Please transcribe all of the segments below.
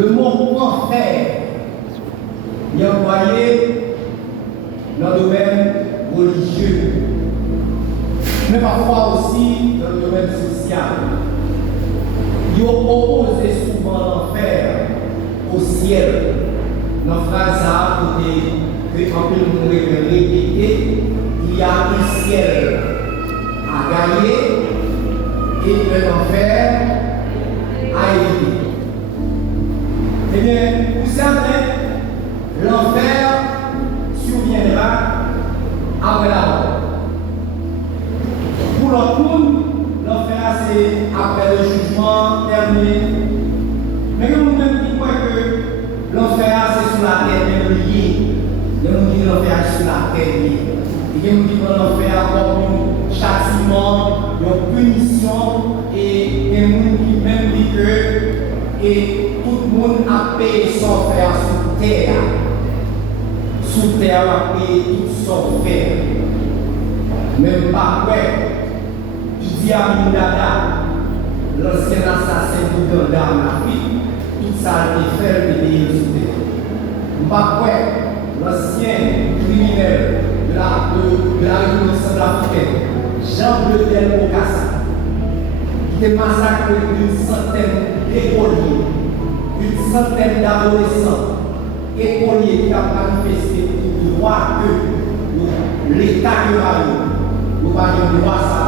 Le mot enfer est employé dans le domaine religieux, mais parfois aussi dans le domaine social. Il oppose souvent l'enfer au ciel. Dans la phrase à côté, que en plus nous répéter, il y a un ciel à gagner et un enfer à éviter. Eh bien, vous savez, l'enfer surviendra après la mort. Pour l'autre monde, l'enfer c'est après le jugement terminé. Mais nous-mêmes qui croyons que l'enfer c'est sur la terre même liée. Nous disons que l'enfer c'est sur la terre liée. Et nous disons que l'enfer comme un châtiment, une punition, et nous qui même dit que et tout le monde a payé son fer sous terre. Sous terre a payé tout son fer. Même pas ouais. Idi Amin Dada, l'ancien assassin d'Ouganda en Afrique, tout ça a été fait de pays sous terre. Mbakwe, l'ancien criminel de la République centrafricaine, Jean Bledel Bokassa, qui était massacré d'une centaine d'écoliers, d'une centaine d'adolescents, écoliers qui ont manifesté pour le droit que l'État de nous avons le droit ça.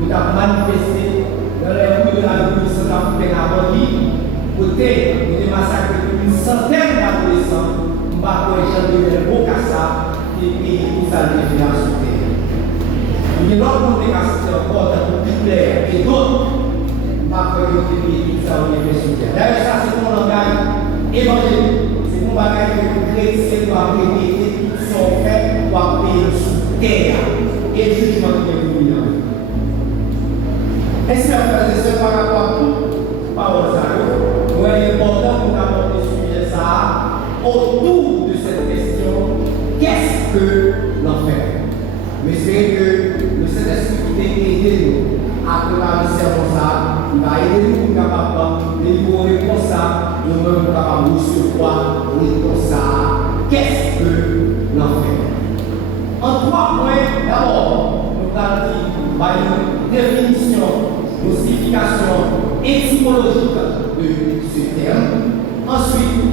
Nous avons manifesté dans les rues de la République centrafricaine à Bangui, côté de massacrer une centaine d'adolescents, nous avons échangé au Bokassa et pour ça les finances sous terre. Il y a d'autres qui ont assisté encore dans Hitler et d'autres, nous avons fait tout ça au niveau sous terre. D'ailleurs, ça c'est mon langage évangélique, c'est mon bagage que les chrétiens doivent répéter tout son fait, doivent payer sous terre et le jugement qui est venu. Est-ce que frères et sœurs, par rapport à tout, parole ça, il est important pour aborder ce sujet ça autour de cette question, qu'est-ce que l'enfer? Mais c'est que le Saint-Esprit qui aide nous à préparer le cerveau ça, il va aider nous pour capable de nous répondre ça, nous-mêmes capables de recevoir réponse ça. Qu'est-ce que l'enfer? En 3 points, d'abord, nous allons dire une définition, une signification étymologique de ce terme. Ensuite,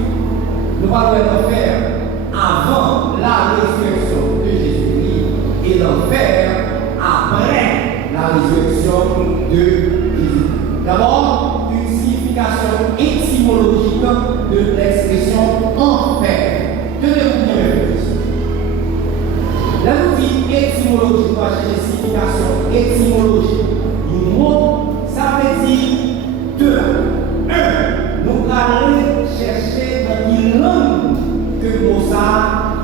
nous allons l'enfer avant la résurrection de Jésus-Christ et l'enfer après la résurrection de Jésus. D'abord, une signification étymologique de l'expression enfer. Tenez-vous bien réfléchir. Là, nous dit étymologique, on va chercher signification étymologique. Le mot, ça veut dire deux. Un, nous allons chercher dans une langue que le mot ça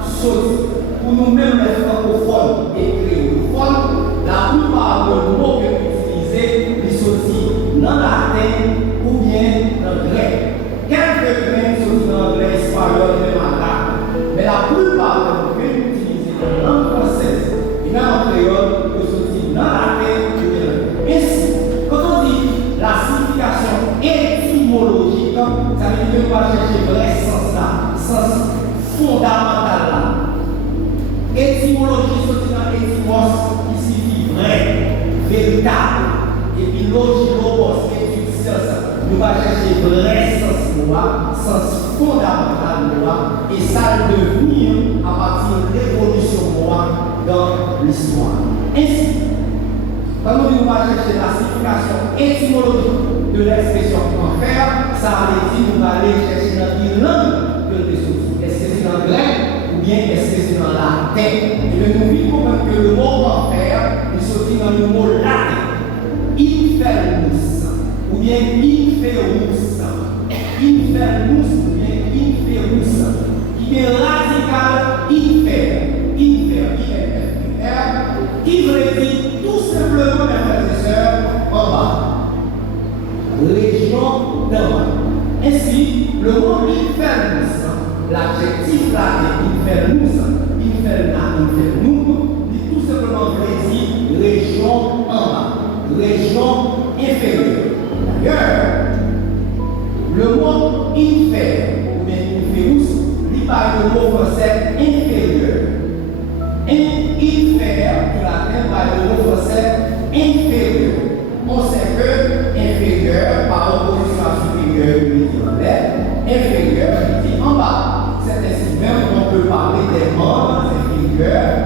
saute. Pour nous-mêmes, les francophones et créolophones, la plupart des mots que nous utilisons, ils sont dans latin ou bien dans grec. Quelques grains sont dans anglais, espagnol, même en arabe. Mais la plupart des mots que nous utilisons dans la langue française et dans le créole, ils sont dans latin ou bien dans grec. Ainsi, quand on dit la signification étymologique, ça veut dire qu'on va chercher le vrai sens là, sens fondamental là. Étymologie, c'est dans étymos qui signifie vrai, véritable. Et puis logique, logos, étude, science, nous allons chercher le vrai sens fondamental de loi, et ça devenir à partir de l'évolution dans l'histoire. Ainsi, quand nous allons chercher la signification étymologique de l'expression enfer, ça veut dire que nous allons chercher dans une langue que le soucis. Est-ce que c'est dans le grec ou bien est-ce que c'est dans la latin? Et nous vivons que le mot enfer, il sortit dans le mot latin. Infernus, ou bien inferus, infernus, ou bien inferus, qui est radical infer, qui veut dire tout simplement, mes frères et sœurs, en bas. Région d'en bas. Ainsi, le mot infernus, l'adjectif là de infernus, inferna, infernum, dit tout simplement veut dire région en bas, région inférieure. D'ailleurs, Le mot inférieur, ou bien inférieur, il parle de mot français inférieur. Inférieur, du latin, parle de mot français inférieur. On sait que inférieur, par opposition à supérieur, il dit en l'air, inférieur, il dit en bas. C'est ainsi même qu'on peut parler des membres inférieurs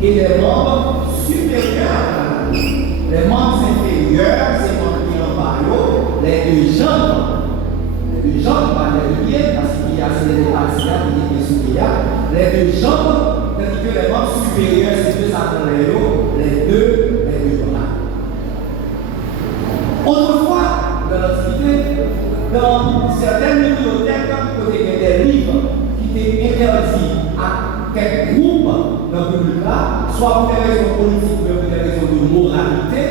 et des membres supérieurs. Les membres inférieurs, c'est quand il y a en bas, les deux jambes. Les deux jambes, pas les deux pieds, parce qu'il y a des parties qui sont supérieures. Les deux jambes, tandis que les membres supérieurs, c'est deux appareils, les deux bras. Autrefois, dans l'Antiquité, dans certaines bibliothèques, côté des livres qui étaient interdits à quelques groupes dans le public-là, soit pour des raisons politiques ou pour des raisons de moralité,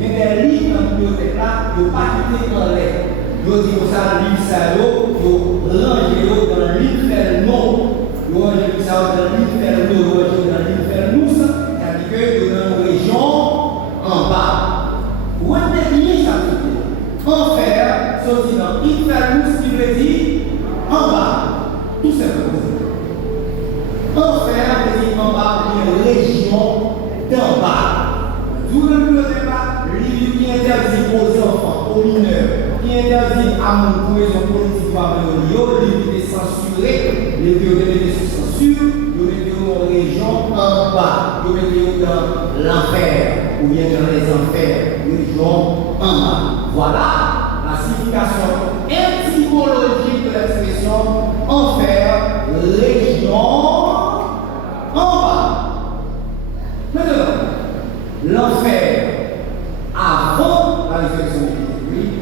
il y a des livres dans la bibliothèque-là qui n'ont pas quitté en l'air. Ils ont dit que ça, le livre, ça, ils ont rangé dans le livre, fait le nom. Ils ont rangé ça dans le livre, fait le nom, ils ont rangé dans le livre, fait le nous, c'est-à-dire que dans une région en bas. Où est-ce que ça veut dire? Enfer, c'est dit dans Infernus, qui veut dire en bas. Tout simplement. Enfer veut dire en bas, une région d'en bas. Tout le monde le livre qui interdit aux enfants, aux mineurs, qui interdit à mon cohésion politique par le livre qui est censuré, les théories de censure, ils mettent en région en bas, ils mettent dans l'enfer, ou bien dans les enfers, région en bas. Voilà la signification étymologique de l'expression enfer, région en bas. Maintenant, l'enfer avant la résurrection de Jésus-Christ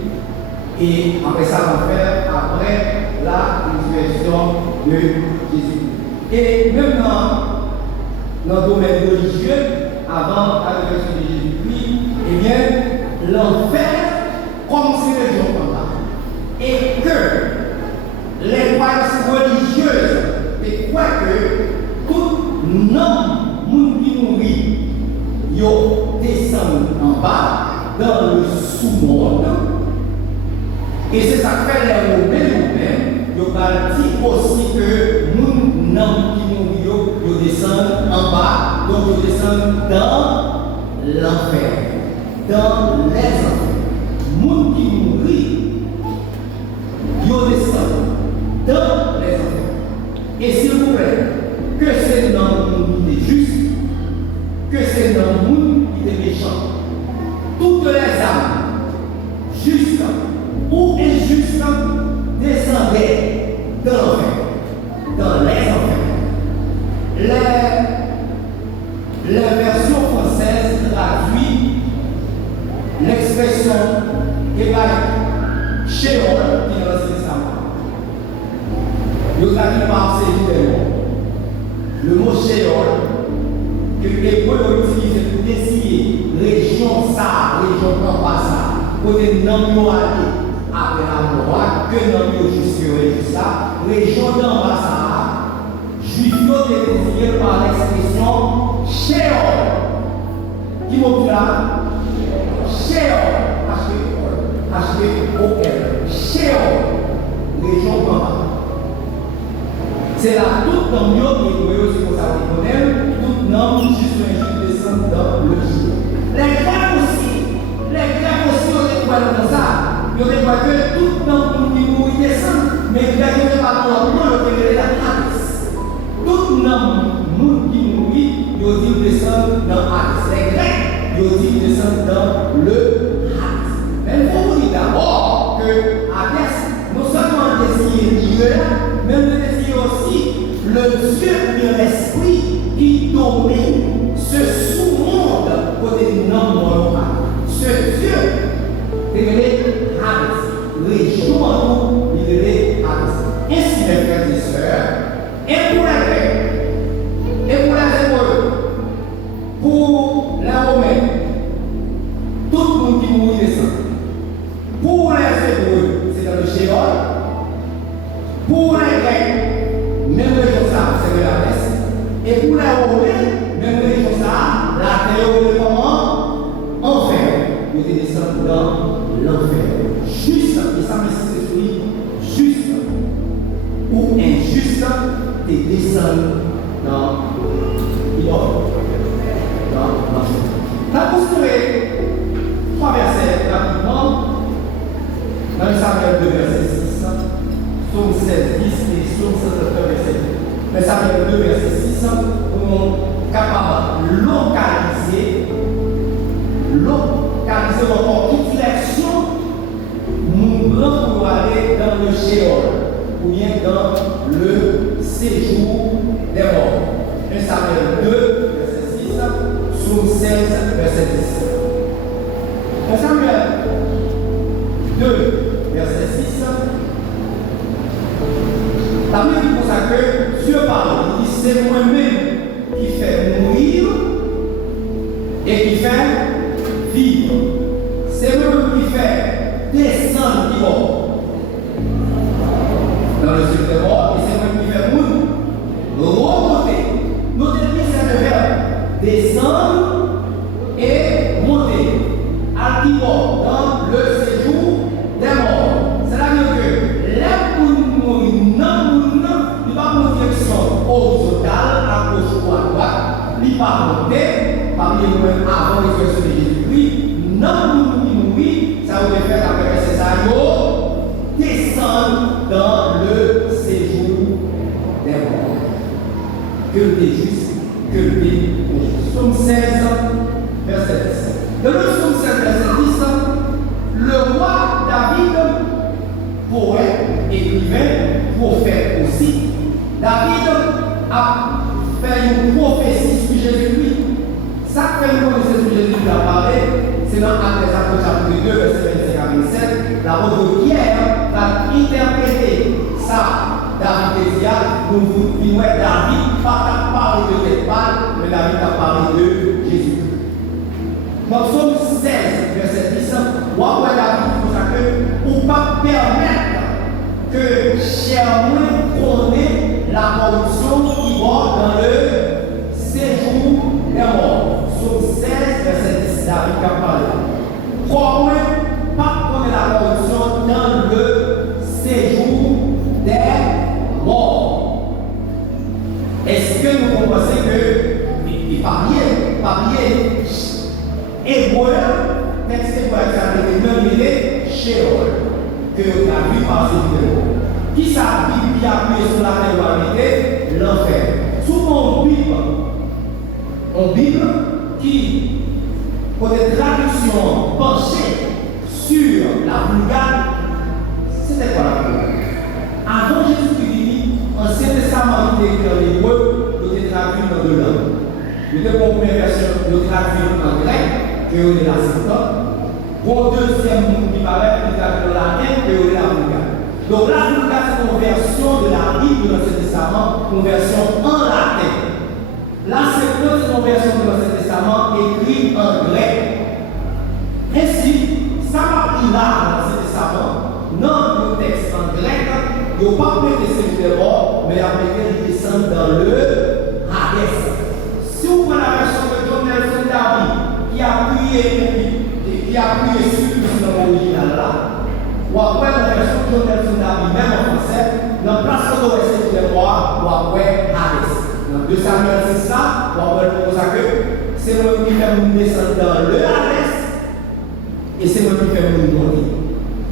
et après ça l'enfer après la résurrection de Jésus-Christ. Et même dans le domaine religieux, avant la résurrection de Jésus-Christ, eh bien, l'enfer comme si les gens en bas. Et que les croyances religieuses, et quoi que tout homme qui mourit, ils descendent en bas dans le sous-monde. Et c'est ça que fait les Romains, ils ont dit aussi que nous homme qui mourit, ils descendent en bas, donc ils descendent dans l'enfer, dans les enfers. Moun qui mourit, ils descendent dans les enfers. Et s'il vous plaît, que c'est dans le monde qui est juste, que c'est dans le monde qui est méchant. Toutes les âmes, justes ou injustes, descendaient dans l'enfer, dans les enfers. La version française traduit l'expression hébraïque Sheol, qui est dans l'Ancien Testament. Nous traduit par ces différents. Le mot Sheol, que les hébreux ont utilisé pour désigner région ça, région en bas ça, côté non aller après la mort, que non jusque ça, région d'en bas ça, juifs ont été désignés par l'expression Sheol. Qui m'a dit là? Sheol, H-E-O-L, Sheol, région d'en bas. C'est là tout dans le hébreu, c'est pour ça qu'on connaît, tout nom, juste un descend dans le jour. Les Grecs aussi ont découvert dans ça. Ils ont découvert que tout nom qui mourit descend, mais les Grecs n'ont pas dans le la Hades. Tout nom qui mourit, ils ont dit descend dans Hades. Les Grecs, ils ont dit descend dans le Hades. Mais il faut vous dire d'abord que Hades, non seulement désigne Dieu, mais le désir aussi le Dieu de l'esprit qui domine ce sous-monde côté non moral. Ce Dieu, révélé Hades, région en nous, révélé Hades. Ainsi, mes frères et sœurs, et pour les Grecs, et pour les Hébreux, pour les Romains, tout le monde qui mourit descend. Pour les Hébreux, c'est dans le Sheol. Pour les Grecs, même région ça, c'est de la messe. Et pour les Romains, même région ça, la théorie de comment enfer. Ils étaient descendus dans l'enfer. Juste, et ça m'insiste sur lui, tu descendu dans l'Ivoire. Tu as construit 3 versets rapidement dans le Samuel 2, verset 6, Psaume 16, 10 et Psaume 139, verset 2. Le Samuel 2, verset 6, pour nous capable de localiser encore toute direction nous prenons pour aller dans le Sheol ou bien dans le séjour des morts. 1 Samuel 2, verset 6, Psaume 16, verset 10. 1 Samuel 2, verset 6, la Bible dit pour ça que Dieu parle, il dit c'est moi-même qui fait mourir et qui fait vivre. C'est moi-même qui fait descendre qui mort dans le ciel des morts et c'est moi-même qui fait mourir, remonter. Notez bien c'est le verbe descendre et monter. À qui mort dans le séjour des morts. C'est-à-dire que l'homme mourir, non, il va pas une direction horizontale à gauche ou à droite, il va monter parmi les mêmes avant l'expression de Jésus-Christ. Non, il mourit, ça veut faire après c'est ça, descendre dans le séjour des morts. Que des justes, que des injustes. Psaume 16, verset 10. Dans le psaume 16, verset 10, le roi David, poète, écrivain, prophète aussi, David a fait une prophétie sur Jésus-Christ. Ça fait une prophétie sur Jésus-Christ a parlé, c'est dans Actes des Apôtres chapitre 2, verset 25 à 27. L'apôtre Pierre va interpréter ça. David dit, nous vous disons, David pas parlé de cette balle, mais David a parlé de Jésus-Christ. Dans Psaume 16, verset 10, David pour ça que pour ne pas permettre que cher moi prône la corruption qui va dans le séjour des morts. Psaume 16, verset 10, David a parlé. Comment pas prôner la corruption dans le séjour des morts? Est-ce que nous comprenons que il papier hébreu, texte hébreu qui a été nominé Sheol, que nous avons vu par ces vidéos. Qui s'appuie qui appuie sur la temporalité? L'enfer. Souvent on Bible qui, pour des traductions penchées sur la Vulgate, c'était quoi la Vulgate? Avant Jésus-Christ, Ancien Testament qui était écrit en hébreu, il était traduit dans 2 langues. Il était pour une première version, il était traduit en grec, que on est la Septante. Pour deuxième monde qui paraît, il est traduit en latin, que on est la Vulgate. Donc la Vulgate, c'est une version de la Bible de l'Ancien Testament, une version en latin. La Septante, c'est une version de l'Ancien Testament écrite en grec. Ainsi, ça m'a pris là dans l'Ancien Testament, dans le texte en grec, il n'y a pas mis de séjour des morts, mais il a mis de descendre dans le Hades. Si vous prenez la version de John Nelson Darby, qui a appuyé sur l'original là, ou après la version de John Nelson Darby, même en français, dans la place de séjour des morts, ou après Hades. Dans 2 Samuel 6 là, ou après le ça que c'est moi qui fait nous descendre dans le Hades, et c'est moi qui fait nous monter.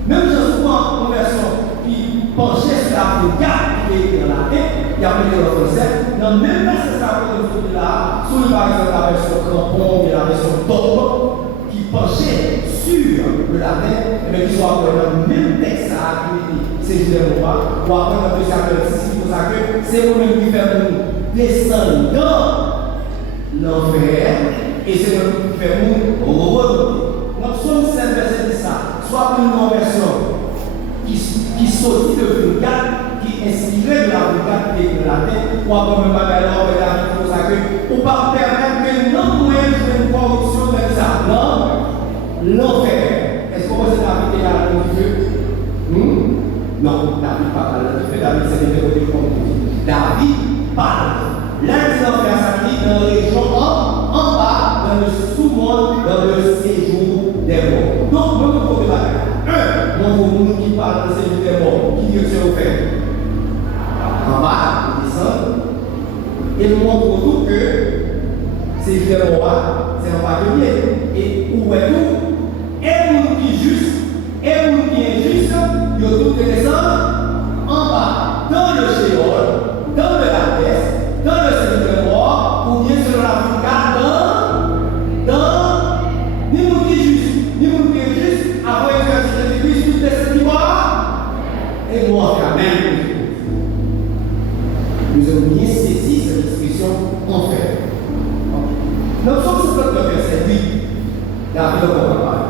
Même souvent, une version qui penchait sur la Vulgate qui est dans la tête, qui a appelé le français, dans même verset ça que nous faisons là, sur par exemple la version crampon et la version top, qui penchait sur le latin, mais qui soit dans le même texte à c'est juste des mots, ou après dans 2 Samuel 6, c'est pour ça que c'est moi-même qui fait nous descendre dans l'enfer, et c'est moi-même qui fait nous remonter. Donc, soit nous sommes verset de ça, soit une version qui sortit de Vulgate, qui est inspirée de la Vulgate et de la tête, ou après même alors, pour ça que, ou pas permettre que non, moi, je fais une corruption de ça. Non, l'enfer. Est-ce qu'on peut s'appliquer à la de Dieu? Non, David parle à la de Dieu. David, c'est des théories comme Dieu. David parle. L'un des enfers, ça dit dans la région en bas, dans le sous-monde, dans le séjour des morts. Donc, nous avons des bagages. Un, nous qui parle de séjour des morts, qui Dieu se fait en bas, il descend, Et nous montrons tout que c'est le roi, c'est un bâtonnier. Et où est tout? Et nous qui juste, et nous qui injuste, ils ont tout descend en bas, dans le Sheol, dans le Hades, dans le Seigneur roi, ou bien sur la foucade, dans ni nous qui juste, ni nous qui injuste, après que Jésus-Christ tout descend du bas, et moi quand même. Nous avons bien saisi cette expression enfer. Nous sommes sur le verset 8. David a parlé.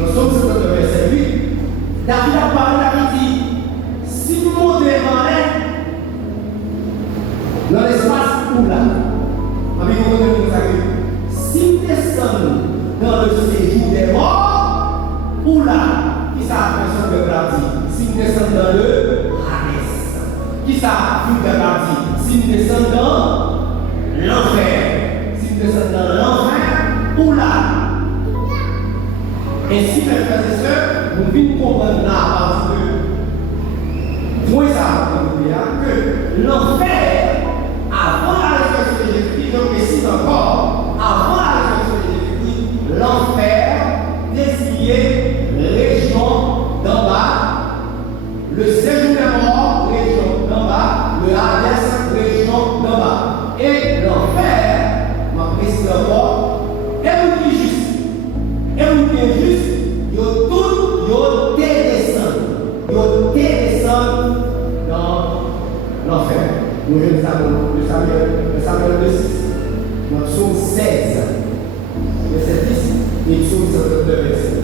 Nous sommes sur le verset 8. David a parlé, David dit, si nous montons dans l'espace ou là, avec nous, si nous descendons dans le séjour des morts, ou là, qui ça a de partie? Si nous descendons dans le Hades, qui ça a de partie? Si nous descendons dans l'enfer, si nous descendons dans l'enfer, ou là. Ainsi, mes frères et sœurs, nous venons comprendre là, parce que, point ça, que l'enfer, avant la résurrection de Jésus-Christ, je précise encore, avant la résurrection de Jésus-Christ, l'enfer désignait région d'en bas, le séjour des morts, région d'en bas, le Hades, région d'en bas. Et l'enfer, ma précise encore, est le plus juste. Et le plus juste, il y a tout, il y a descend dans l'enfer. Nous le Samuel 2, 6, notre psaume 16, verset 10, et psaume 52, verset.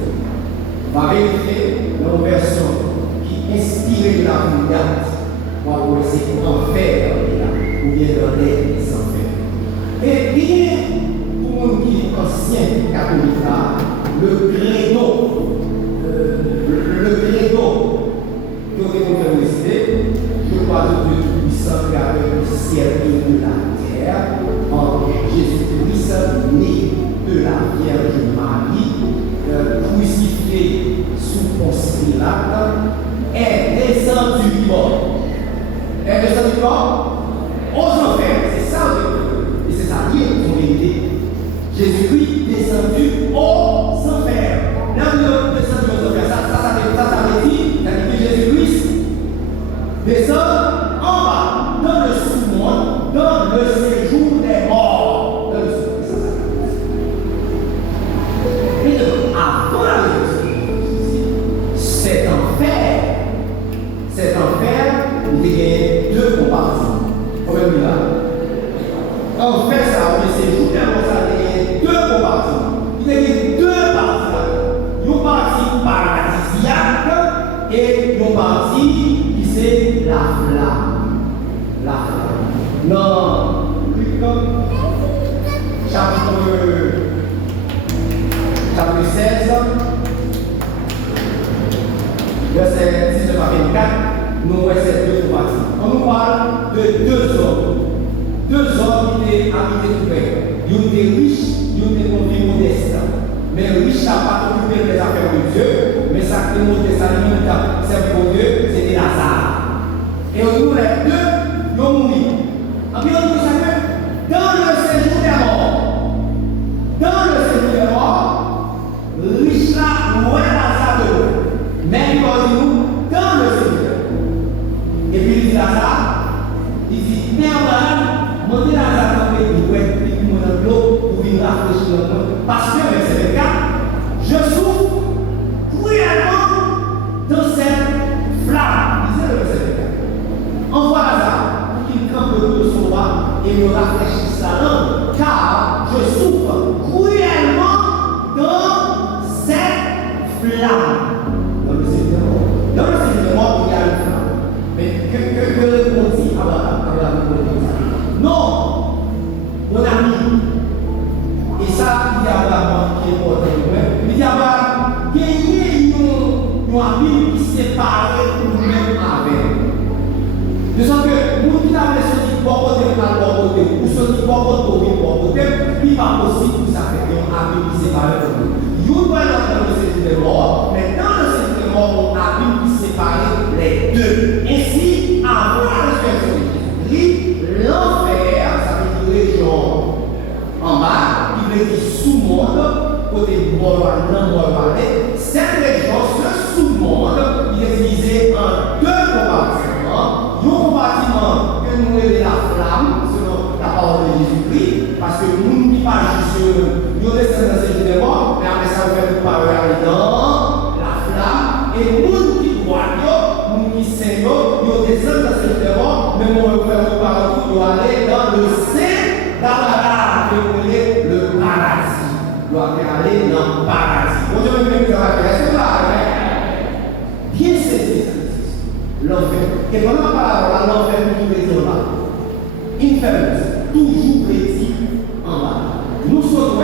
Va vérifier dans une version qui inspire la Vulgate, pour c'est enfer ou bien dans les enfers. Et bien, pour nous qui est ancien catholique, le credo que nous devons réciter, je crois de Dieu Tout-Puissant, créateur du ciel et de la terre, en Jésus-Christ, né de la Vierge Marie, crucifié sous Ponce Pilate, est descendu du mort. Est descendu du mort aux enfers. C'est ça, et c'est ça qui est son vérité. Jésus-Christ descendu aux enfers. Là, nous descendu aux enfers. Ça veut dire que Jésus-Christ descend en bas, dans le sous-monde, dans le séjour des morts. Dans le sous-monde. Mais avant la résurrection, cet enfer, il y a deux compartiments. Combien de là? Enfer, ça, le séjour des morts, ça, il y a deux compartiments. Il y a deux parties. Une partie paradisiaque et une partie qui c'est la flamme. La flamme. Dans Luc, chapitre 16, verset 19 à 24, nous voyons ces deux compartiments. On nous parle de deux hommes. Deux hommes qui étaient habités tout près. Ils étaient riches, ils étaient conduits modestes. Mais le riche n'a pas occupé les affaires de Dieu, mais ça qui montait sa limite, c'est pour Dieu, c'était Lazare. Et on nous les deux, ils ont mouru. Et puis on nous dit que dans le séjour des morts, le riche là, loin Lazare de l'eau. Mais il va dire nous, dans le séjour. Et puis il dit Lazare, il dit, merde, montez Lazare dans les douettes, puis il monte dans l'eau pour venir rafraîchir le monde. Parce que, verset 24, je souffre cruellement dans cette flamme. Lisez le verset 24. Envoie Lazare pour qu'il campe le bout de son bras et me rafraîchisse la langue, car je souffre cruellement dans cette flamme. Dans le Seigneur mort, il y a une flamme. Mais que répond-il à la non, mon ami. Et ça, il y a vraiment qui est important. Il y a gagné une ami qui sépare nous-mêmes avec. De sorte que nous qui avons sorti bon côté, ou sorti bon côté, il n'est pas possible que ça fait un ami qui sépare nous. Nous doit être dans le séjour des morts, mais dans le séjour des morts, on a vu qui sépare les deux. Ainsi, avant la résurrection de Jésus-Christ, l'enfer, ça veut aller dans le sein d'Abraham, que vous voyez le paradis. Vous allez aller dans le paradis. Bon Dieu, même est-ce que là, bien saisi, l'enfer. Et pendant la parole, l'enfer toujours est en bas. Infamous, toujours précis en bas. Nous sommes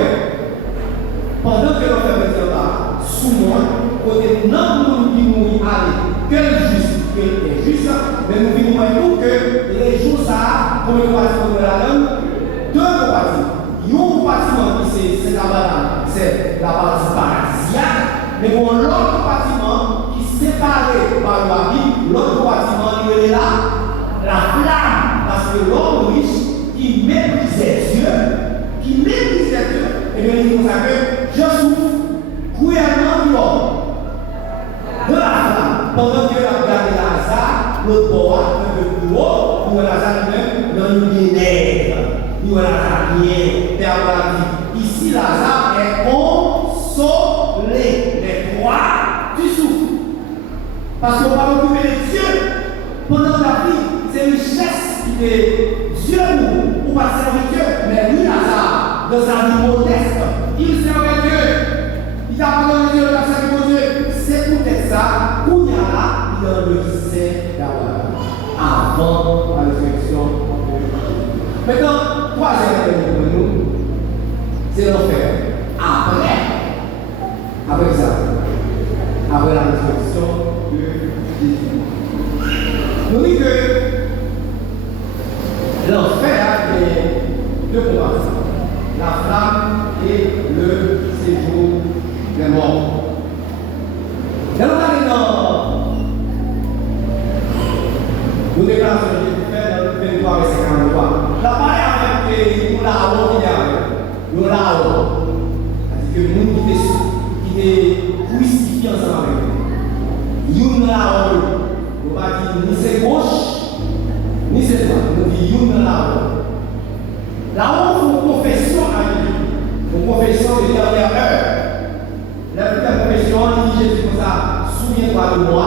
pendant que l'enfer est en bas, sous moi, côté non nous qui nous aller, quel juste, quel injuste, mais nous vivons tout que les jours ça, comme le bâtiment de la langue, deux bâtiments. Il y a un bâtiment qui c'est la partie paradisiaque, mais bon, l'autre bâtiment qui est séparé par la vie, l'autre bâtiment il est là, la flamme, parce que l'homme riche qui méprisait Dieu, et bien il dit comme ça que je souffre cruellement du homme. De la flamme, pendant que la regardé Lazare, le bois, un peu plus haut, pour Lazare lui-même, dans une bien-être. Nous, Lazare bien, Père l'a dit. Ici, Lazare est consolé. Mais toi, tu souffres. Parce qu'on va occuper les dieux pendant ta vie. C'est une richesse qui est Dieu ou pas serviteur. Mais lui, Lazare, dans sa vie modeste, il servait Dieu. Il t'a pardonné Dieu, il a servi Dieu. C'est peut-être ça, où il y a là, il y a le sein d'Abraham. Avant la résurrection. Maintenant, troisième élément pour nous, c'est l'enfer. Après ça, après la résurrection de Jésus. Nous dit que l'enfer est deux combattants, la flamme et le séjour des morts. Et nous allons nous déclarons ce que Jésus fait dans le 23 verset 43. La parole avec nous là-haut qui est nous là-haut. C'est-à-dire que nous qui est crucifiés ensemble avec nous. Nous là-haut. Nous ne pas dire ni c'est gauche, ni c'est droite. Nous disons nous là-haut. Là-haut, il faut une confession à Jésus. Une confession de dernière heure. La première confession, il dit Jésus comme ça, souviens-toi de moi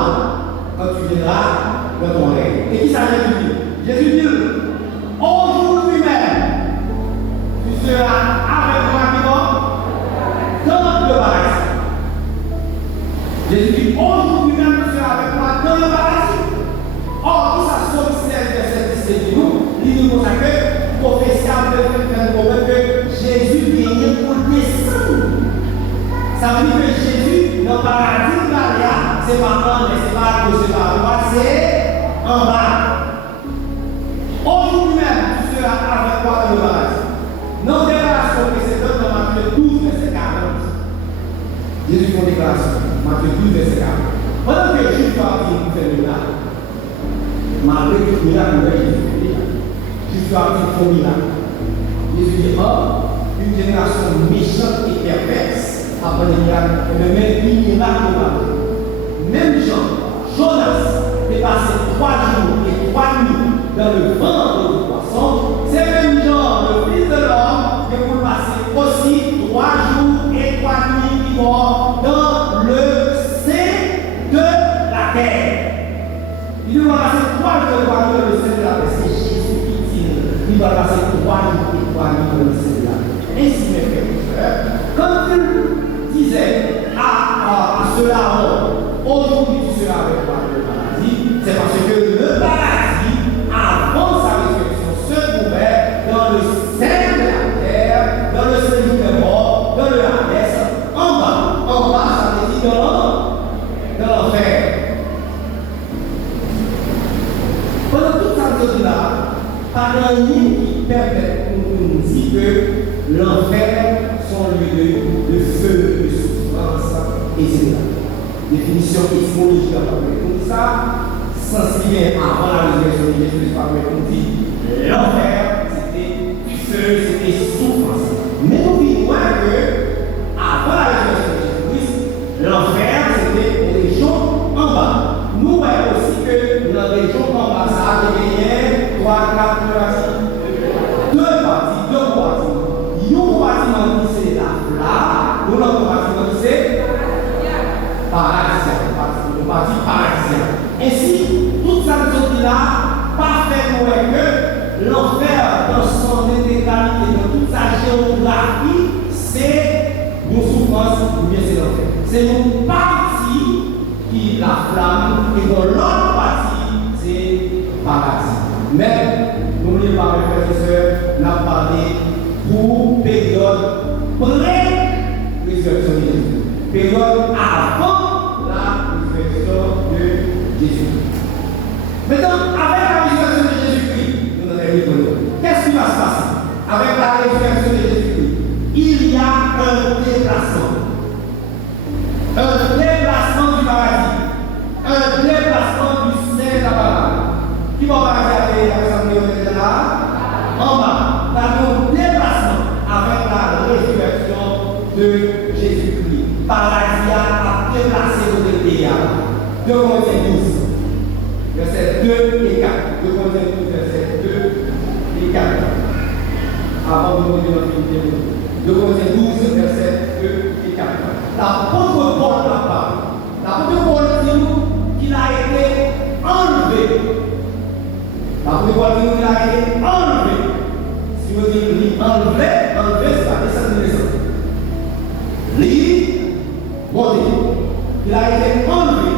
quand tu viendras dans ton règne. Et qui ça Jésus dit? Jésus dit, aujourd'hui même, tu seras avec moi dans le paradis. Jésus dit, aujourd'hui même, tu seras avec moi dans le paradis. Or, qui ça sort 16 verset 17 de nous, il nous consacre, professeur de faire comprendre que Jésus vient pour descendre. Ça veut dire que Jésus, dans le paradis de Maria, c'est pas en mais c'est pas à gauche, c'est pas à droite, c'est en bas. Aujourd'hui même, tu seras avec moi dans le paradis. Dans déclaration précédente, dans Matthieu 12, verset 40. Jésus fait une déclaration, Matthieu 12, verset 40. Pendant que Jésus partit pour faire le miracle, malgré que le miracle de Jésus fait, Jésus partit pour le miracle. Jésus dit, oh, une génération méchante et perverse. Après les miracles, et même une miracle. Même Jonas est passé 3 jours et 3 nuits dans le ventre du poisson. C'est même Jean, le fils de l'homme, qui vous passer aussi 3 jours et 3 nuits qui mort dans le sein de la terre. Il doit passer 3 jours et 3 nuits dans le sein de la terre. C'est Jésus qui dit, il va passer 3 jours et 3 nuits dans le sein de la terre. Ainsi, mes frères et sœurs, quand il disait à ceux-là, aujourd'hui tu seras avec moi dans le paradis, c'est parce que le paradis, avant sa résurrection, se trouvait dans le sein de la terre, dans le séjour des morts, dans le Hades, en bas. En bas, ça veut dire dans l'enfer. Pendant toute cette chose-là, pas un qui permet de nous dire que l'enfer sont lieu de feu, de souffrance, etc. Définition étymologique comme ça, s'inscrit avant la résurrection de Jésus, on dit l'enfer, c'était du feu, c'était souffrance. Mais nous vivons que avant la résurrection de Jésus-Christ, l'enfer, c'était les régions en bas. Nous voyons aussi que dans les régions en bas, ça a gagné 3, 4, 2 parties. Il y a un bâtiment qui c'est la flamme, l'autre bâtiment qui c'est paradisien, le bâtiment paradisien. Ainsi, toute cette zone-là, pas fait pour que l'enfer, dans son intégralité, dans toute sa géographie, c'est une souffrance ou bien c'est l'enfer. C'est une partie qui la flamme et dans l'autre partie, c'est paradis. Mais, n'oubliez pas, mes frères et sœurs, la parlé pour période pré-résurrection de Jésus. Période avant la résurrection de Jésus. Maintenant, avec la résurrection de Jésus-Christ, nous en avons qu'est-ce qui va se passer? Avec la résurrection de Jésus-Christ, il y a un déplacement. Un déplacement du paradis. Un déplacement du Saint-Abraham. Qui va paradis avec sa là? En bas. Par un déplacement avec la résurrection de Jésus-Christ. Paradis a déplacé notre pays. 2 Corinthiens 12, versets 2 et 4. 2 Corinthiens 12, versets 2 et 4. Avant de monter notre vidéo. 2 Corinthiens 12, versets 2 et 4. L'apôtre Paul n'a pas. L'apôtre Paul dit qu'il a été enlevé. L'apôtre Paul dit qu'il a été enlevé. Si vous dites enlevé, c'est pas descendre de descendre. Lui, monté. Il a été enlevé.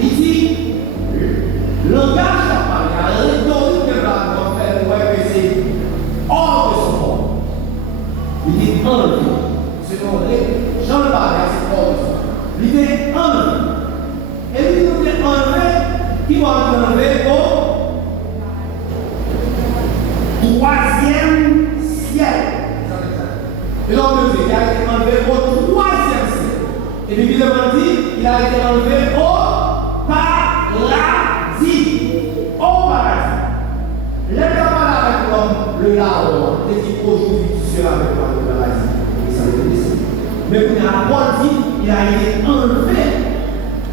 Il dit, le langage n'a pas, il a rhétorique de la faire ouais que c'est hors de son corps. Il dit enlevé. Selon Jean le Baptiste, c'est hors de son corps. Il dit enlevé. Et lui, il dit enlevé, qui va enlever au 3e ciel. Et donc, il a été enlevé au 3e ciel. Et puis, il dit, il a été enlevé au paradis. Au paradis. L'être pas avec l'homme, le là-haut, il dit aujourd'hui, tu seras avec moi au paradis. Et ça veut dire ça. Mais quand Paul dit, il a été enlevé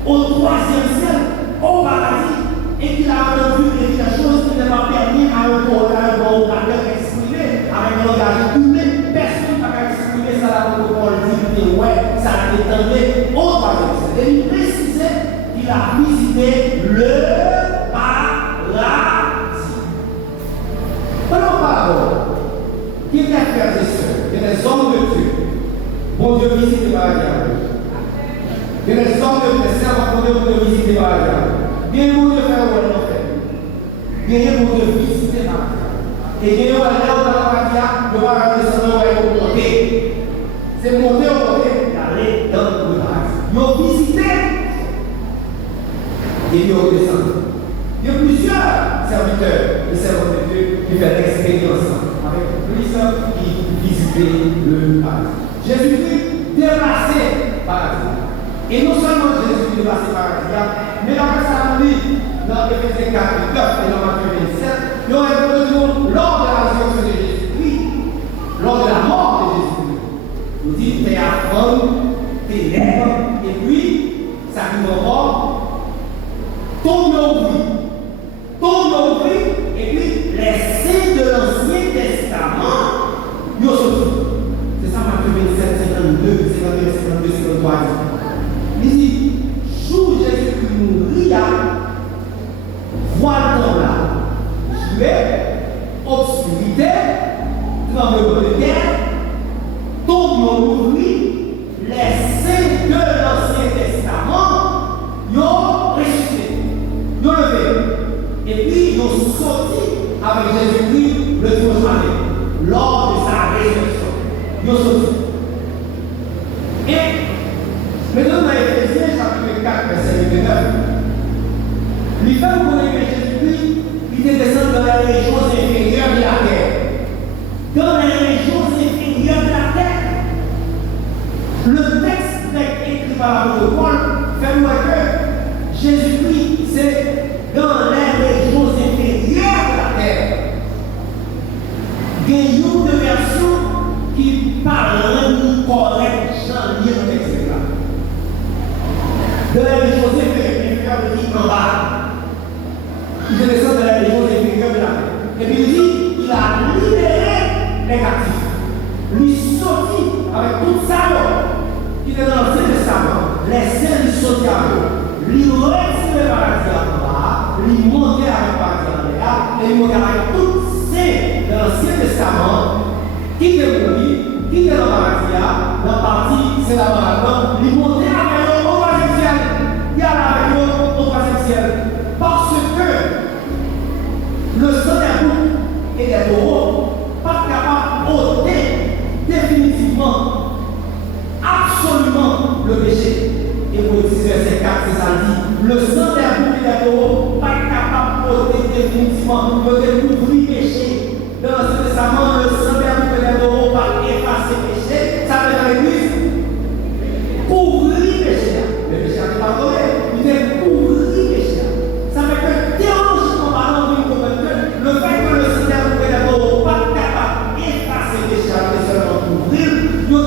au 3e ciel, au paradis, et qu'il a entendu quelque chose qui n'est pas permis à un vocabulaire exprimé, avec un langage humain. Personne n'a pas exprimé ça là pour Paul dit, ouais, ça a été enlevé au 3e ciel. Et il précisait qu'il a visité le paradis. Prenons par rapport, qui est frères et sœurs, qui est des hommes de Dieu, bon Dieu visite le paradis. Il y a des hommes de servants pour Dieu visiter le paradis. Bien pour Dieu faire où elle fait. Bien pour Dieu visiter le paradis. Et bien pour aller dans le paradis, c'est monter. C'est monter au côté d'aller dans le paradis. Ils ont visité et ils ont descendu. Il y a plusieurs serviteurs et servants de Dieu qui font l'expérience avec plusieurs qui visitaient le paradis. Jésus-Christ déplacé paradis. Et non seulement Jésus déplacé paradis, mais dans ça dit dans Éphésiens 4, 9 et dans Matthieu 27, il y a un peu lors de la résurrection de Jésus-Christ, lors de la mort de Jésus-Christ. Nous dit tes affreux, tes lèvres, et puis, ça qui nous mort, ton ouvri, et puis les saints de l'Ancien Testament, ils ont sorti. C'est ça Matthieu 27, 52, 52, 53. Il dit, jour Jésus-Christ mourit, voile dans la juillet, obscurité, tremblement de terre, tombe ouvri, les saints de l'Ancien Testament, ils ont ressuscité, ils ont levé, et puis ils ont sorti avec Jésus-Christ le dimanche matin, lors de sa résurrection. Ils ont sorti. Et maintenant, dans Éphésiens chapitre 4, verset 29, les femmes connaissent que Jésus-Christ, il est descendu dans les régions inférieures de la terre. Dans les régions inférieures de la terre. Le texte grec écrit par l'apôtre Paul fait voir que Jésus-Christ, c'est dans les régions inférieures de la terre. Il y a une version qui parle correct, sans lire le texte. De la région inférieure de qui en bas. Il descend de la région inférieure de la terre. Et puis il dit, il a libéré les captifs. Lui sorti avec toute sa mort, qui était dans l'Ancien Testament, les saints lui sortirent avec eux. Lui retiré par la terre en bas, lui monté avec la terre en l'air, et il regarde tout c'est dans l'Ancien Testament qui est mort, qui est dans la maladie, dans la partie, c'est la maladie, il montait avec eux au troisième ciel. Il y a avec eux au troisième ciel. Parce que le sang des boucs et des taureaux pas capable d'ôter définitivement, absolument le péché. Et pour le verset 4, c'est ça dit. Le sang des boucs et des taureaux pas capable d'ôter définitivement, de découvrir le péché. Dans l'Ancien Testament, le sang des boucs et des taureaux pas effacer le péché. Ça veut dire l'Église couvrir le péché. Le péché n'est pas pardonné. Il est couvrir le péché. Ça veut dire que théologiquement parlant, le fait que le sang des boucs et des taureaux pas capable d'effacer le péché, mais seulement couvrir, il y a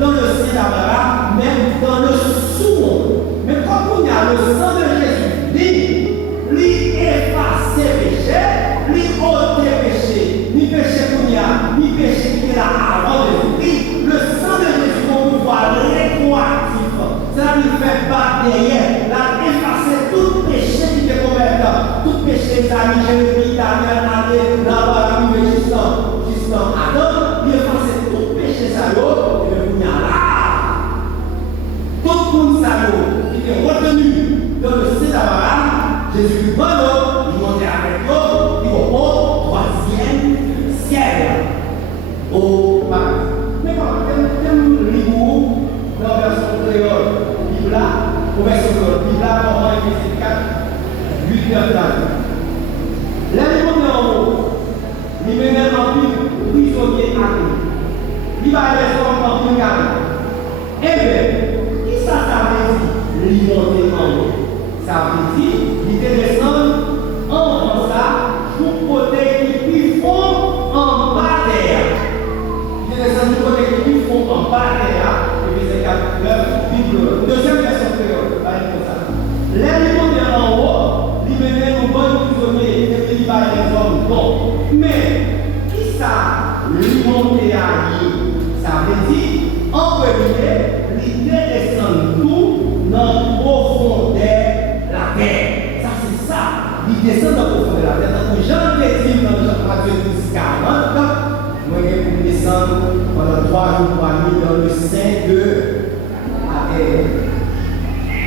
dans le ciel d'Abraham, même dans le sous-monde. Mais quand on a le sang de Jésus, lui efface ses péchés, lui ôte les péchés, ni péché qu'on y a, ni péché qui est là avant de Jésus. Le sang de Jésus va pouvoir rétroactif. Ça lui fait battre derrière, là, effacer tout péché qui est commettant, tout péché, Isaïe, Jérémie, Daniel, Adé, Laban, Justin, Adam, il efface tout péché, ça y est. Tout le monde qui est retenu dans le ciel d'Abraham, Jésus va il monte avec eux, il va au troisième ciel, au paradis. Mais quand on lit dans la version créole, Bible, au version créole, Bible, Romains, Éphésiens 4, 8, 9, 9. Là, il monte en haut, il mène en plus prisonnier à lui. Il va aller en plus carré. Eh bien, ça veut dire l'immonter en haut. Ça veut dire qu'il descend en ça pour côté qui font en bas terre. Il descend du côté qui font en bas terre. Et puis c'est 4, 9, Bible. Deuxième version créole. Comme ça. L'immonter en haut, il mène aux bonnes prisonniers et puis il va les hommes. Bon. Mais, qui ça l'immonter à lui? Ça veut dire, en premier, l'idée descend tout dans la profondeur de la terre. Ça, c'est ça. Il descend dans la profondeur de la terre. Donc, Jean le dit dans Matthieu 12, 40, moi, je vais descendre pendant 3 jours, 3 nuits dans le sein de la terre.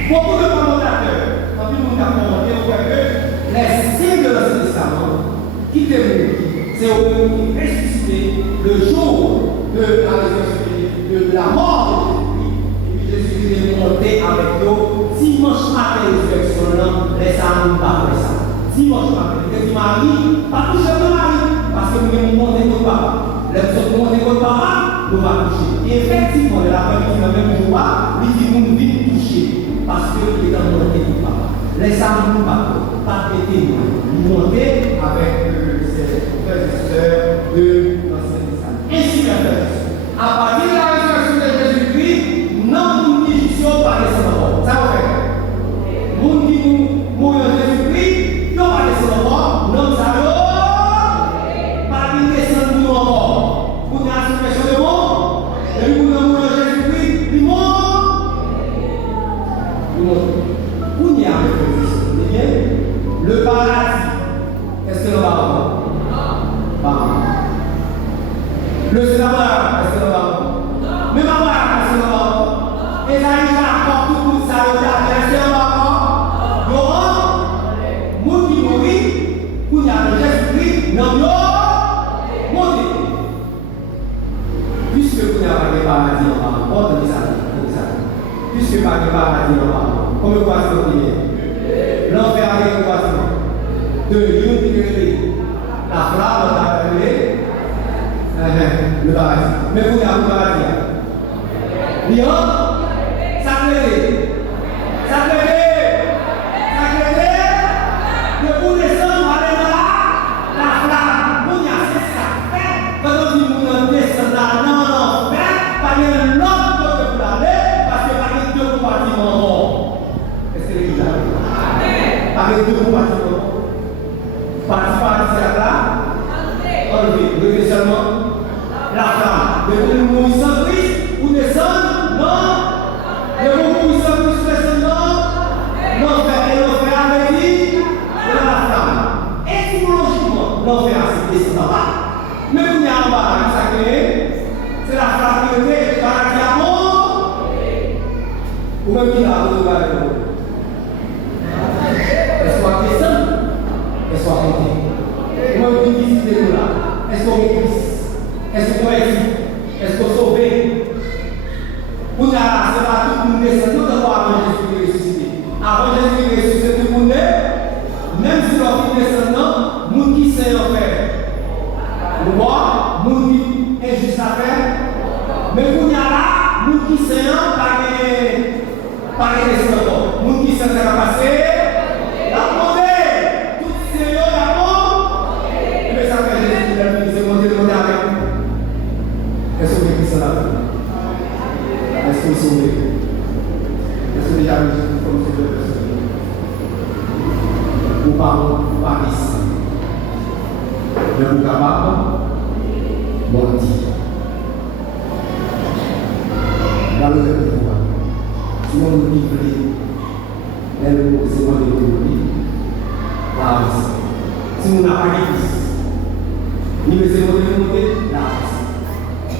Beaucoup de commentateurs, quand ils m'ont commenté, on voit que les signes de l'Ancien Testament, qui témoignent, c'est au moment ressuscité le jour de la résurrection, de la mort de Jésus. Et puis Jésus est monté avec nous. Dimanche matin, résurrection, les âmes pas fait ça. Dimanche matin, il dit Marie, pas toucher de Marie, parce que nous avons monté notre papa. Les autres monté notre papa, nous allons toucher. Et effectivement, de la famille qui n'a même jour, il dit nous venons toucher, parce qu'il est dans monté notre papa. Les âmes nous pas péter, nous monter avec ses frères et sœurs de l'Ancien Testament. Ainsi, mes frères. À partir de la résurrection de Jésus-Christ, non, nous disons pas laisser la mort. Ça va faire. Nous disons, mourir en Jésus-Christ, non pas laisser la mort. Non, ça va. Pas de descendre nous encore. Vous n'avez pas de mort. Et nous mourir en Jésus-Christ, nous mort. Nous mort. Vous n'y avez pas de le paradis. Est-ce que nous va avoir? Le Sénat, est-ce que nous avons? Même Abraham, est-ce que nous avons? Esaïe, Jacob, tout le monde, ça veut dire, est-ce que nous avons? Laurent, nous qui mourons, pour y aller Jésus-Christ, non, non, montez. Puisque vous n'avez pas de paradis en bas, on va ça. Puisque pas de paradis en bas, comment vous allez continuer? L'enfer avec le poisson. De l'huile, la flamme, la brûlée. Le paradis. Mais vous n'avez pas le paradis. Lyon, sacré. Que vous descendez, allez là, la flamme. Vous n'y avez ça fait. Quand on dit vous descendez là, non, pas de l'autre côté pour l'aller, parce que pas de 2 compartiments morts. Est-ce que l'église a? Pas de 2 compartiments. Paradis là, enlevé seulement. La flamme, de vous mourir sans Christ, vous descendez, non. De vous mourir sans Christ, vous descendez, non. L'enfer, et l'enfer avec lui, de la flamme. passé? La montée. Tout sérieux, la montée. Et bien, ça fait Jésus, c'est monter avec nous. Est-ce que vous êtes là? Est-ce que vous êtes là? Est-ce que vous êtes là? Ou pas ici. Mais vous êtes capable de mentir. Dans le pouvoir. Si on nous dit que elle nous c'est moi qui nous dit, si on n'a pas d'église, ni le zéro de monter, là.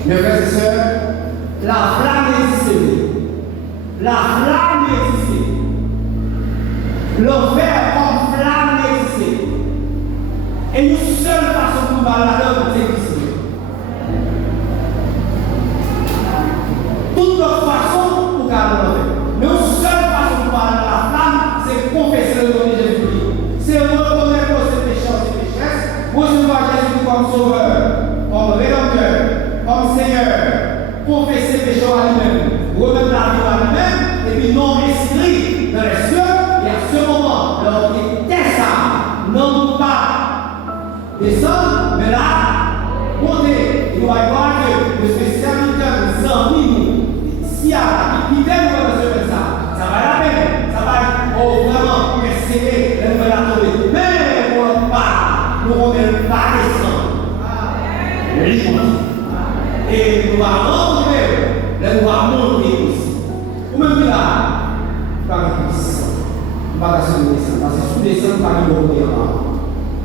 Mes frères et sœurs, la flamme existe. La flamme existe. L'enfer comme flamme existe. Et une seule façon pour parler là c'est exister. Toute autre façon pour garder l'enfer. Mais une seule façon pour parler de la flamme, c'est confesser le nom de Jésus-Christ. C'est reconnaître ses péchés, ses péchesses, recevoir Jésus comme sauveur, comme rédempteur, comme Seigneur, confesser les péchés à lui-même, remettre la vie à lui-même, et puis non inscrit dans les cieux. Et à ce moment, lorsqu'il était ça, non pas descendre, mais là, monter. Il va y voir que le serviteur nous envie, si à qui t'aime de faire ça, ça va la peine, ça va vraiment persévérer, elle va la tomber. Mais on ne pas, nous on ne pas descendre. Et nous allons monter, nous allons monter aussi. Ou même là, par le puissant. Pas la seule descente, parce que sous descente, pas le bon Dieu là.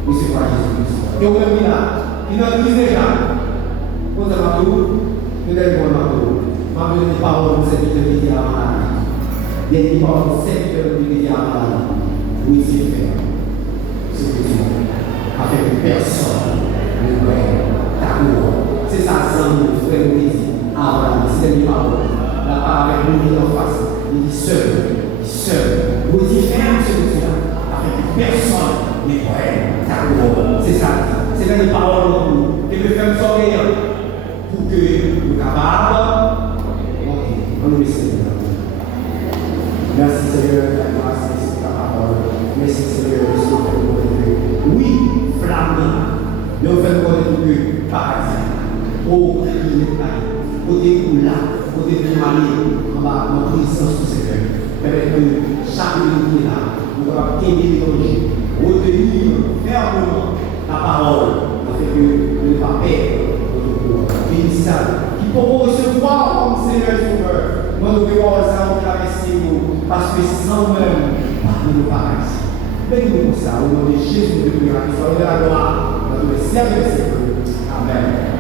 Mais c'est pas Jésus-Christ. Et au même là, il nous dit déjà, vous avez un tour, vous avez un tour. Ma mère dit pas au serviteur qui est à la maladie. Il dit pas au serviteur qui est à la maladie. Oui, c'est fait. C'est que Dieu a fait que personne ne voit ta cour. C'est ça, c'est nous, frère, nous dit. Ah voilà, c'est une parole. La parole avec nous, il en face. Il dit seul. Vous dites ferme ce Dieu-là, avec personne n'est vrai, c'est ça, c'est là les paroles de nous, que nous faisons sortir pour que nous capables, on nous laisse. Merci Seigneur, la grâce de ta parole. Merci Seigneur, de ce que nous avons. Oui, flamme, mais on fait connaître que paradis, au côté où là, côté où aller, en bas, notre présence du Seigneur. Avec chaque minute qui est là, nous devons aimer l'évangile, retenir fermement la parole, afin que nous ne pas perdre notre corps. Bénissant, qui propose se voir comme Seigneur et Sauveur. Nous devons ça, remercier vous, parce que sans même, pas de nous paraître. Bénis-nous pour ça, au nom de Jésus, de Dieu, qui soit de la gloire, dans le Seigneur et Seigneur. Amen.